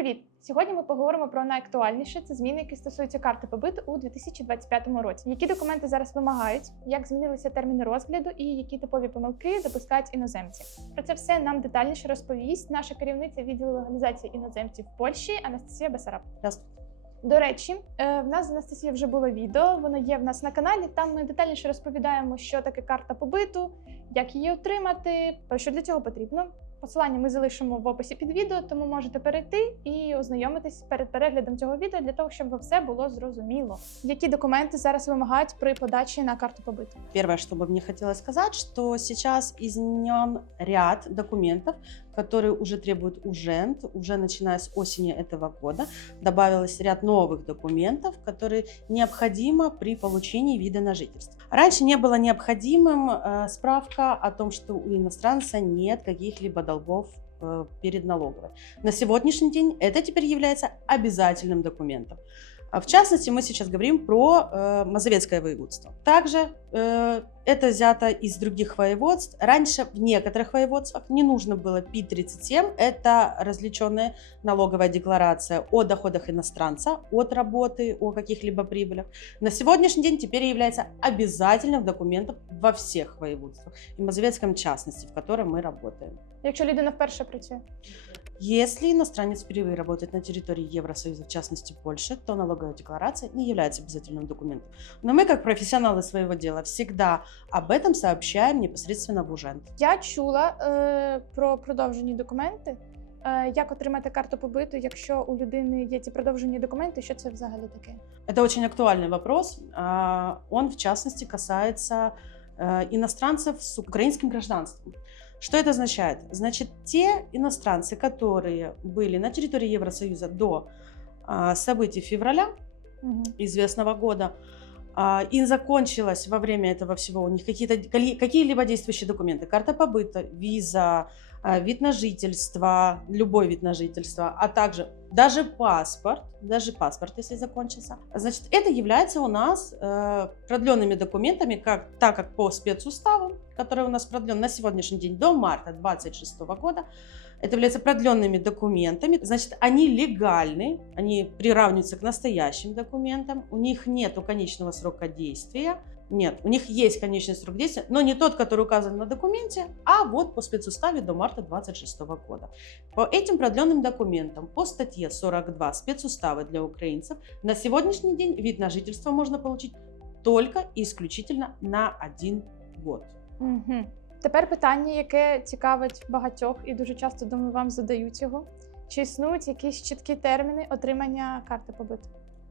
Привіт! Сьогодні ми поговоримо про найактуальніше це зміни, які стосуються карти побиту у 2025 році. Які документи зараз вимагають, як змінилися терміни розгляду і які типові помилки допускають іноземці. Про це все нам детальніше розповість наша керівниця відділу легалізації іноземців в Польщі Анастасія Бесараб. Здравствуйте. До речі, е, в нас з Анастасією вже було відео, воно є в нас на каналі. Там ми детальніше розповідаємо, що таке карта побиту, як її отримати, що для цього потрібно. Посилання ми залишимо в описі під відео, тому можете перейти і ознайомитись перед переглядом цього відео для того, щоб все було зрозуміло. Які документи зараз вимагають при подачі на карту побиту? Перше, що бы мені хотілося сказати, що зараз изменен ряд документов, которые уже требуют УЖЕНТ, уже начиная с осени этого года. Добавилось ряд новых документов, которые необходимо при получении вида на жительство. Раньше не было необходимым э, справка о том, что у иностранца нет каких-либо долгов э, перед налоговой. На сегодняшний день это теперь является обязательным документом. А В частности, мы сейчас говорим про э, Мазовецкое воеводство. Также э, это взято из других воеводств. Раньше в некоторых воеводствах не нужно было ПИ-37. Это различенная налоговая декларация о доходах иностранца, от работы, о каких-либо прибылях. На сегодняшний день теперь является обязательным документом во всех воеводствах. И Мазовецком в частности, в котором мы работаем. Якщо людина вперше працює, Если иностранец впервые работает на территории Евросоюза, в частности Польши, то налоговая декларация не является обязательным документом. Но мы, как профессионалы своего дела, всегда об этом сообщаем непосредственно в УЖЕНТ. я чула е, про продовжені документи. Е, як отримати карту побиту, якщо у людини є ці продовжені документи, що це взагалі таке? Это очень актуальный вопрос. А, Он, в частности, касается э, иностранцев с украинским гражданством. Что это означает? Значит, те иностранцы, которые были на территории Евросоюза до а, событий февраля, Угу. известного года, а, и закончилось во время этого всего у них какие-то коли- какие-либо действующие документы, карта побыта, виза, а, вид на жительство, любой вид на жительство, а также даже паспорт, даже паспорт, если закончился, значит, это является у нас э, продленными документами, как, так как по спецуставу, который у нас продлен на сегодняшний день до марта 2026 года, это является продленными документами. Значит, они легальны, они приравниваются к настоящим документам. У них нет конечного срока действия. Нет, у них есть конечный срок действия, но не тот, который указан на документе, а вот по спецуставе до марта 2026 года. По этим продленным документам, по статье 42 спецуставы для украинцев, на сегодняшний день вид на жительство можно получить только и исключительно на один год. Угу. Тепер питання, яке цікавить багатьох і дуже часто думаю, вам задають його. Чи існують якісь чіткі терміни отримання карти побиту?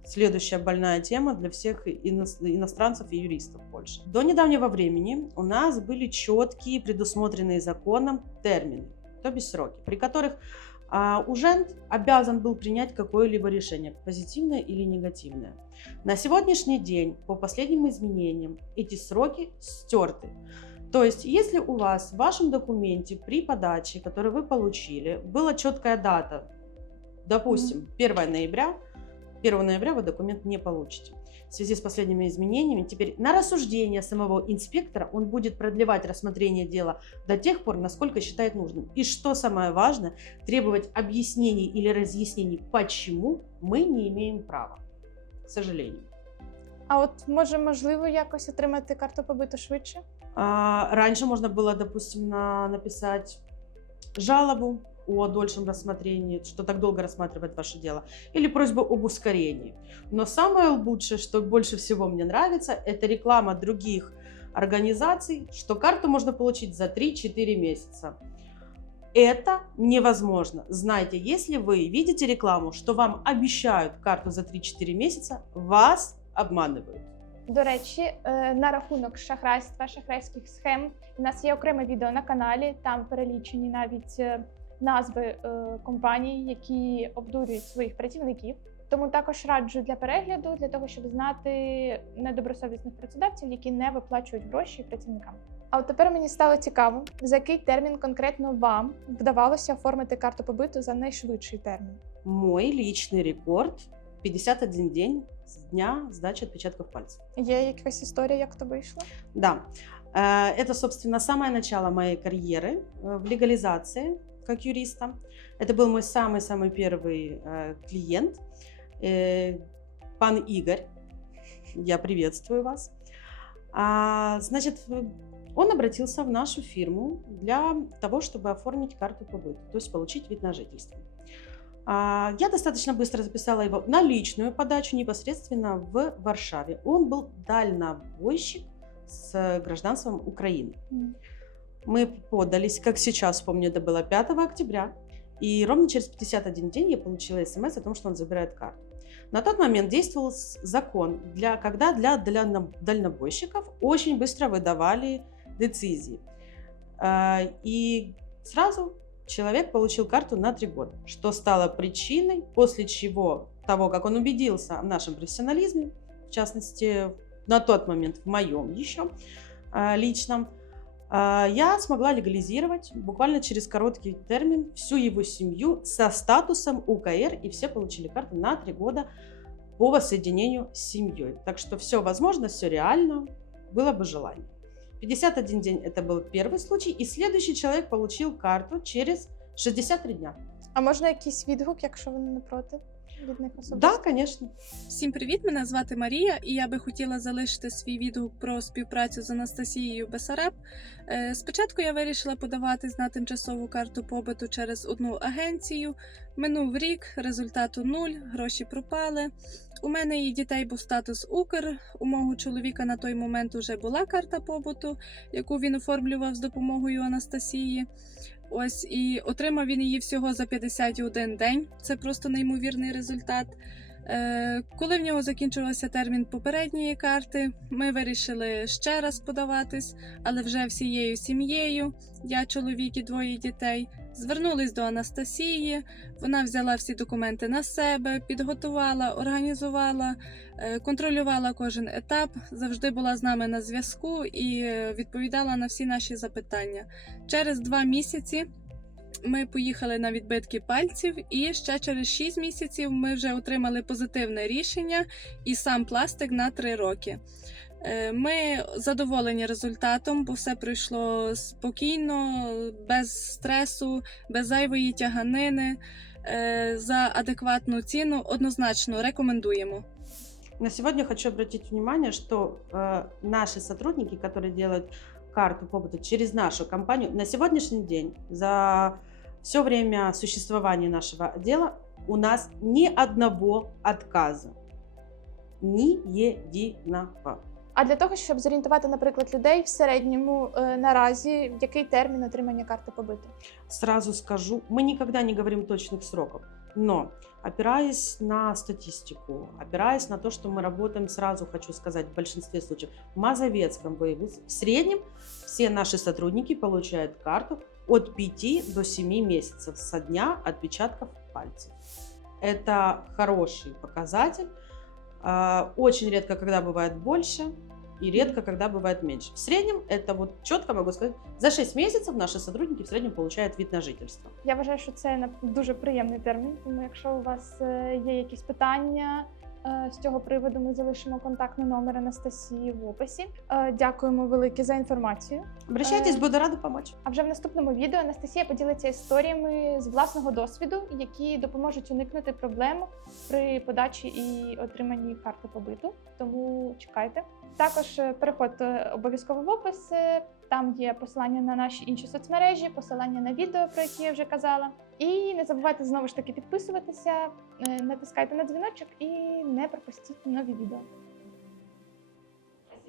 Следующая больная тема для всех ино- иностранцев и юристов Польши. До недавнего времени у нас были четкие, предусмотренные законом термины, то бишь сроки, при которых а, ужент обязан был принять какое-либо решение, позитивное или негативное. На сегодняшний день, по последним изменениям, эти сроки стерты. То есть, если у вас в вашем документе при подаче, который вы получили, была четкая дата, допустим, 1 ноября, 1 ноября вы документ не получите. В связи с последними изменениями, теперь на рассуждение самого инспектора он будет продлевать рассмотрение дела до тех пор, насколько считает нужным. И что самое важное, требовать объяснений или разъяснений, почему мы не имеем права. К сожалению. А от може можливо якось отримати карту побиту швидше? А, раньше можно было, допустим, на- написать жалобу о дольшем рассмотрении, что так долго рассматривает ваше дело, или просьбу об ускорении. Но самое лучшее, что больше всего мне нравится, это реклама других организаций, что карту можно получить за 3-4 месяца. Это невозможно. Знайте, если вы видите рекламу, что вам обещают карту за 3-4 месяца, вас обманывают. До речі, е, на рахунок шахрайства, шахрайських схем, у нас є окреме відео на каналі. Там перелічені навіть е, назви е, компаній, які обдурюють своїх працівників. Тому також раджу для перегляду, для того, щоб знати недобросовісних працедавців, які не виплачують гроші працівникам. А от тепер мені стало цікаво, за який термін конкретно вам вдавалося оформити карту побиту за найшвидший термін. Мой личный рекорд 51 день с дня сдачи отпечатков пальцев. Є якась історія, як то вийшло? Да, э, это, собственно, самое начало моей карьеры э, в легализации, Как юриста. Это был мой самый-самый первый э, клиент, э, пан Игорь. Я приветствую вас. А, значит, он обратился в нашу фирму для того, чтобы оформить карту побыта, то есть получить вид на жительство. А, Я достаточно быстро записала его на личную подачу непосредственно в Варшаве. Он был дальнобойщик с гражданством Украины. М. Мы подались, как сейчас помню, это было 5 октября, и ровно через 51 день я получила смс о том, что он забирает карту. На тот момент действовал закон, для, когда для дально- дальнобойщиков очень быстро выдавали децизии. А, И сразу человек получил карту на три года, что стало причиной, после чего того, как он убедился в нашем профессионализме, в частности, на тот момент в моем еще а, личном, я смогла легализировать буквально через короткий термин всю его семью со статусом УКР, и все получили карту на три года по воссоединению с семьей. Так что все возможно, все реально, было бы желание. 51 день это был первый случай, и следующий человек получил карту через 63 дня. А можна якийсь відгук, якщо вони не проти від них особисто? Да, конечно. Всім привіт! Мене звати Марія, і я би хотіла залишити свій відгук про співпрацю з Анастасією Бесараб. Е, Спочатку я вирішила подаватись на тимчасову карту побиту через одну агенцію. Минув рік, результату нуль, гроші пропали. У мене і дітей був статус Укр. У мого чоловіка на той момент уже була карта побуту, яку він оформлював з допомогою Анастасії. Ось і отримав він її всього за 51 день. Це просто неймовірний результат. Е, Коли в нього закінчувався термін попередньої карти, ми вирішили ще раз подаватись, але вже всією сім'єю. Я чоловік і двоє дітей. Звернулись до Анастасії. Вона взяла всі документи на себе, підготувала, організувала, е, контролювала кожен етап, завжди була з нами на зв'язку і е, відповідала на всі наші запитання. Через два місяці ми поїхали на відбитки пальців, і ще через 6 місяців ми вже отримали позитивне рішення і сам пластик на 3 роки. Е, Ми задоволені результатом, бо все пройшло спокійно, без стресу, без зайвої тяганини. Е, За адекватну ціну однозначно рекомендуємо. На сегодня хочу обратить внимание, что э, наши сотрудники, которые делают карту побыта через нашу компанию, на сегодняшний день за все время существования нашего отдела у нас ни одного отказа. Ни единого. А для того, щоб зорієнтувати, наприклад, людей в середньому е, наразі, в який термін отримання карти побиту? Сразу скажу, мы никогда не говорим точных сроков, Но опираясь на статистику, опираясь на то, что мы работаем, сразу хочу сказать, в большинстве случаев, в Мазовецком воеводстве, в среднем все наши сотрудники получают карту от 5 до 7 месяцев со дня отпечатков пальцев. Это хороший показатель. А, Очень редко, когда бывает больше, и редко, когда бывает меньше. В среднем это вот четко могу сказать, за 6 месяцев наши сотрудники в среднем получают вид на жительство. Я вважаю, що це на- дуже приємний термін. Тому, якщо у вас е, є якісь питання е, з цього приводу, ми залишимо контактний номер Анастасії в описі. Е, Дякуємо велике за інформацію. Обращайтесь, Э, буду рада помочь. А вже в наступному відео Анастасія поділиться історіями з власного досвіду, які допоможуть уникнути проблем при подачі і отриманні карти побиту. Тому чекайте. Також е, переходьте обов'язково в опис. е, Там є посилання на наші інші соцмережі, посилання на відео, про які я вже казала. І не забувайте знову ж таки підписуватися, е, натискайте на дзвіночок і не пропустіть нові відео.